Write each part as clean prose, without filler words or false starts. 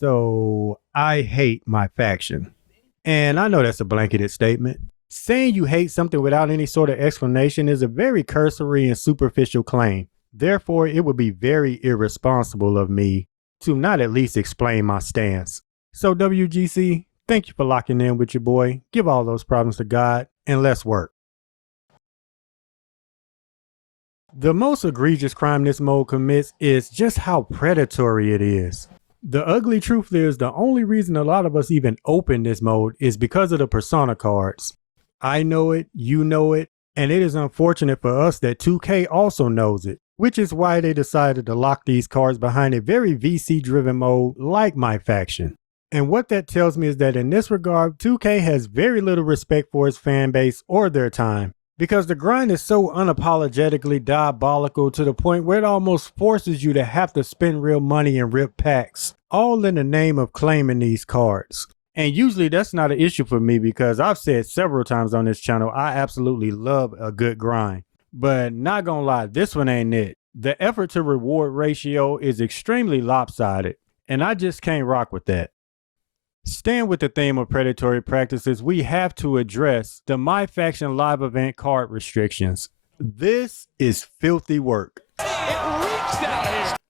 So I hate my faction. And I know that's a blanketed statement. Saying you hate something without any sort of explanation is a very cursory and superficial claim. Therefore, it would be very irresponsible of me to not at least explain my stance. So WGC, thank you for locking in with your boy. Give all those problems to God and let's work. The most egregious crime this mode commits is just how predatory it is. The ugly truth is the only reason a lot of us even open this mode is because of the persona cards. I know it, you know it, and it is unfortunate for us that 2K also knows it, which is why they decided to lock these cards behind a very VC driven mode like MyFaction. And what that tells me is that in this regard, 2K has very little respect for its fan base or their time, because the grind is so unapologetically diabolical to the point where it almost forces you to have to spend real money and rip packs, all in the name of claiming these cards. And usually that's not an issue for me because I've said several times on this channel, I absolutely love a good grind. But not gonna lie, this one ain't it. The effort to reward ratio is extremely lopsided, and I just can't rock with that. Staying with the theme of predatory practices, we have to address the MyFaction live event card restrictions. This is filthy work.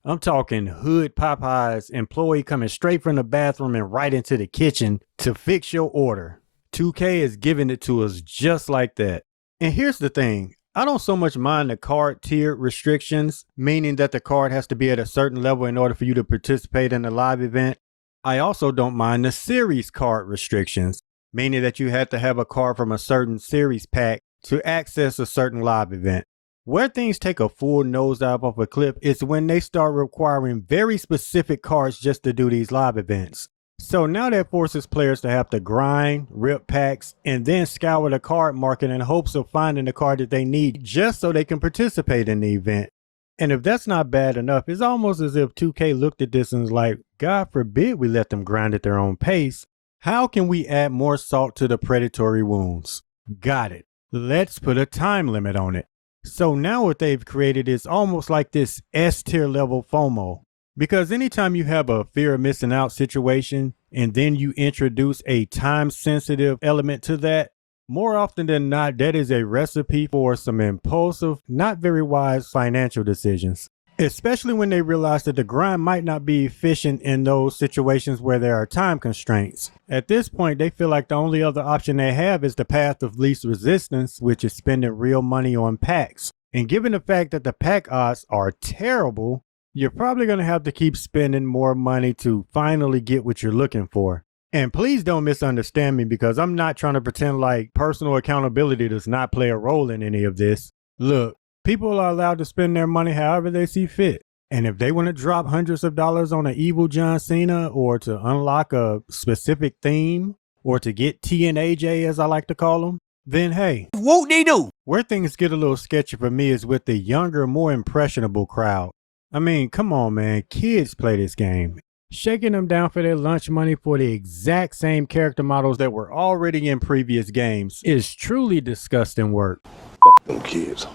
I'm talking hood Popeyes employee coming straight from the bathroom and right into the kitchen to fix your order. 2K is giving it to us just like that. And here's the thing, I don't so much mind the card tier restrictions, meaning that the card has to be at a certain level in order for you to participate in the live event. I also don't mind the series card restrictions, meaning that you have to have a card from a certain series pack to access a certain live event. Where things take a full nosedive off a cliff is when they start requiring very specific cards just to do these live events. So now that forces players to have to grind, rip packs, and then scour the card market in hopes of finding the card that they need just so they can participate in the event. And if that's not bad enough, it's almost as if 2K looked at this and was like, God forbid we let them grind at their own pace. How can we add more salt to the predatory wounds? Got it. Let's put a time limit on it. So now what they've created is almost like this S tier level FOMO. Because anytime you have a fear of missing out situation and then you introduce a time sensitive element to that, more often than not, that is a recipe for some impulsive, not very wise financial decisions. Especially when they realize that the grind might not be efficient in those situations where there are time constraints. At this point, they feel like the only other option they have is the path of least resistance, which is spending real money on packs. And given the fact that the pack odds are terrible, you're probably going to have to keep spending more money to finally get what you're looking for. And please don't misunderstand me because I'm not trying to pretend like personal accountability does not play a role in any of this. Look, people are allowed to spend their money however they see fit. And if they want to drop hundreds of dollars on an evil John Cena or to unlock a specific theme or to get TNAJ as I like to call them, then hey, whoop-de-doo. Where things get a little sketchy for me is with the younger, more impressionable crowd. I mean, come on man, kids play this game. Shaking them down for their lunch money for the exact same character models that were already in previous games is truly disgusting work. Fuck them kids.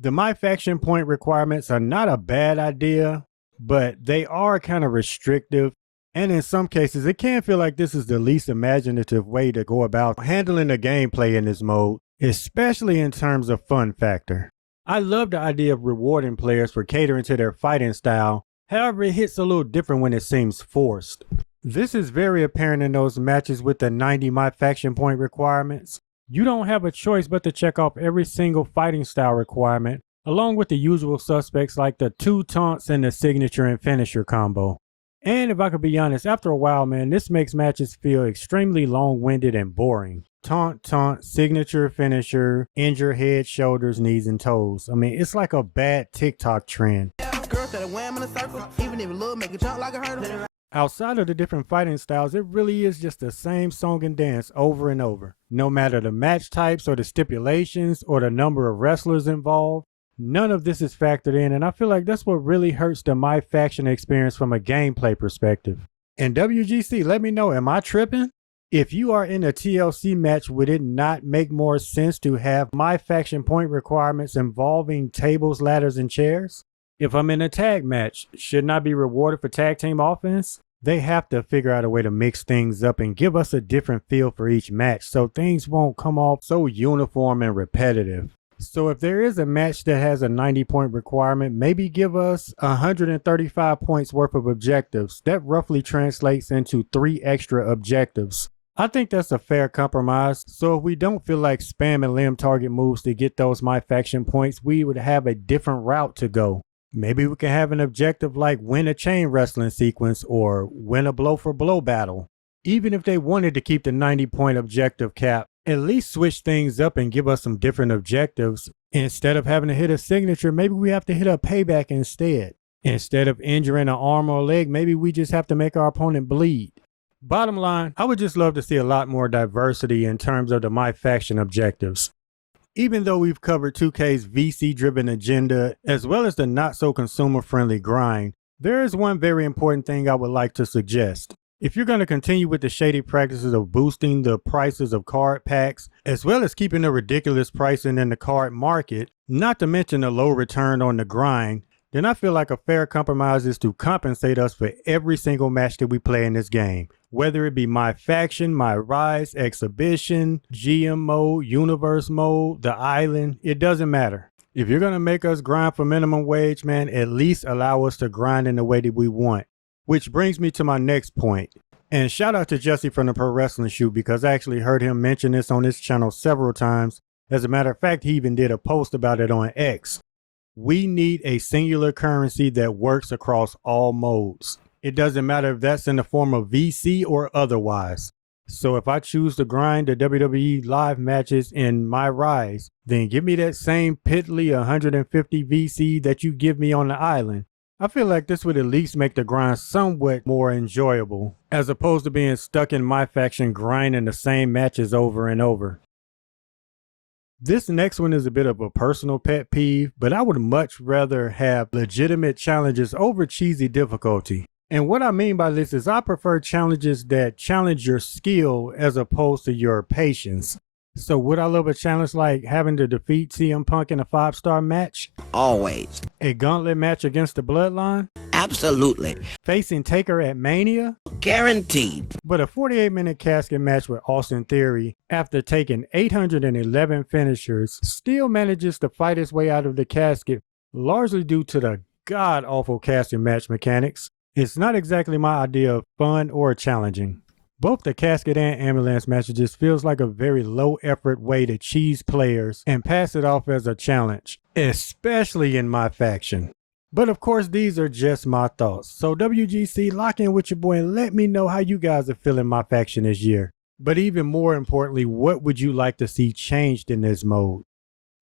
The MyFaction point requirements are not a bad idea, but they are kind of restrictive. And in some cases, it can feel like this is the least imaginative way to go about handling the gameplay in this mode, especially in terms of fun factor. I love the idea of rewarding players for catering to their fighting style. However, it hits a little different when it seems forced. This is very apparent in those matches with the 90 MyFaction point requirements. You don't have a choice but to check off every single fighting style requirement, along with the usual suspects like the 2 taunts and the signature and finisher combo. And if I could be honest, after a while, man, this makes matches feel extremely long-winded and boring. Taunt, taunt, signature, finisher, injure head, shoulders, knees, and toes. I mean, it's like a bad TikTok trend. Outside of the different fighting styles, it really is just the same song and dance over and over. No matter the match types or the stipulations or the number of wrestlers involved, none of this is factored in, and I feel like that's what really hurts the MyFaction experience from a gameplay perspective. And WGC, let me know, am I tripping? If you are in a TLC match, would it not make more sense to have MyFaction point requirements involving tables, ladders, and chairs? If I'm in a tag match, shouldn't I be rewarded for tag team offense? They have to figure out a way to mix things up and give us a different feel for each match so things won't come off so uniform and repetitive. So if there is a match that has a 90-point requirement, maybe give us 135 points worth of objectives. That roughly translates into 3 extra objectives. I think that's a fair compromise. So if we don't feel like spamming limb target moves to get those MyFaction points, we would have a different route to go. Maybe we can have an objective like win a chain wrestling sequence or win a blow for blow battle. Even if they wanted to keep the 90-point objective cap, at least switch things up and give us some different objectives. Instead of having to hit a signature, maybe we have to hit a payback instead. Instead of injuring an arm or leg, maybe we just have to make our opponent bleed. Bottom line, I would just love to see a lot more diversity in terms of the MyFaction objectives. Even though we've covered 2K's VC-driven agenda, as well as the not-so-consumer-friendly grind, there is one very important thing I would like to suggest. If you're going to continue with the shady practices of boosting the prices of card packs, as well as keeping the ridiculous pricing in the card market, not to mention the low return on the grind, then I feel like a fair compromise is to compensate us for every single match that we play in this game. Whether it be MyFaction, MyRise, Exhibition, GM mode, Universe mode, the Island, it doesn't matter. If you're going to make us grind for minimum wage, man, at least allow us to grind in the way that we want. Which brings me to my next point. And shout out to Jesse from the Pro Wrestling Shoot because I actually heard him mention this on his channel several times. As a matter of fact, he even did a post about it on X. We need a singular currency that works across all modes. It doesn't matter if that's in the form of VC or otherwise. So if I choose to grind the WWE live matches in MyRise, then give me that same piddly 150 VC that you give me on the Island. I feel like this would at least make the grind somewhat more enjoyable, as opposed to being stuck in MyFaction grinding the same matches over and over. This next one is a bit of a personal pet peeve, but I would much rather have legitimate challenges over cheesy difficulty. And what I mean by this is I prefer challenges that challenge your skill as opposed to your patience. So would I love a challenge like having to defeat CM Punk in a 5-star match? Always. A gauntlet match against the Bloodline? Absolutely. Facing Taker at Mania? Guaranteed. But a 48-minute casket match with Austin Theory, after taking 811 finishers, still manages to fight his way out of the casket, largely due to the god-awful casket match mechanics. It's not exactly my idea of fun or challenging. Both the casket and ambulance matches just feels like a very low effort way to cheese players and pass it off as a challenge, especially in MyFaction. But of course, these are just my thoughts. So WGC, lock in with your boy and let me know how you guys are feeling MyFaction this year. But even more importantly, what would you like to see changed in this mode?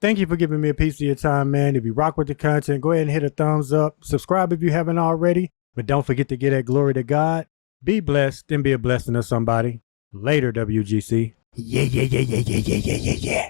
Thank you for giving me a piece of your time, man. If you rock with the content, go ahead and hit a thumbs up. Subscribe if you haven't already. But don't forget to give that glory to God. Be blessed and be a blessing to somebody. Later, WGC. Yeah.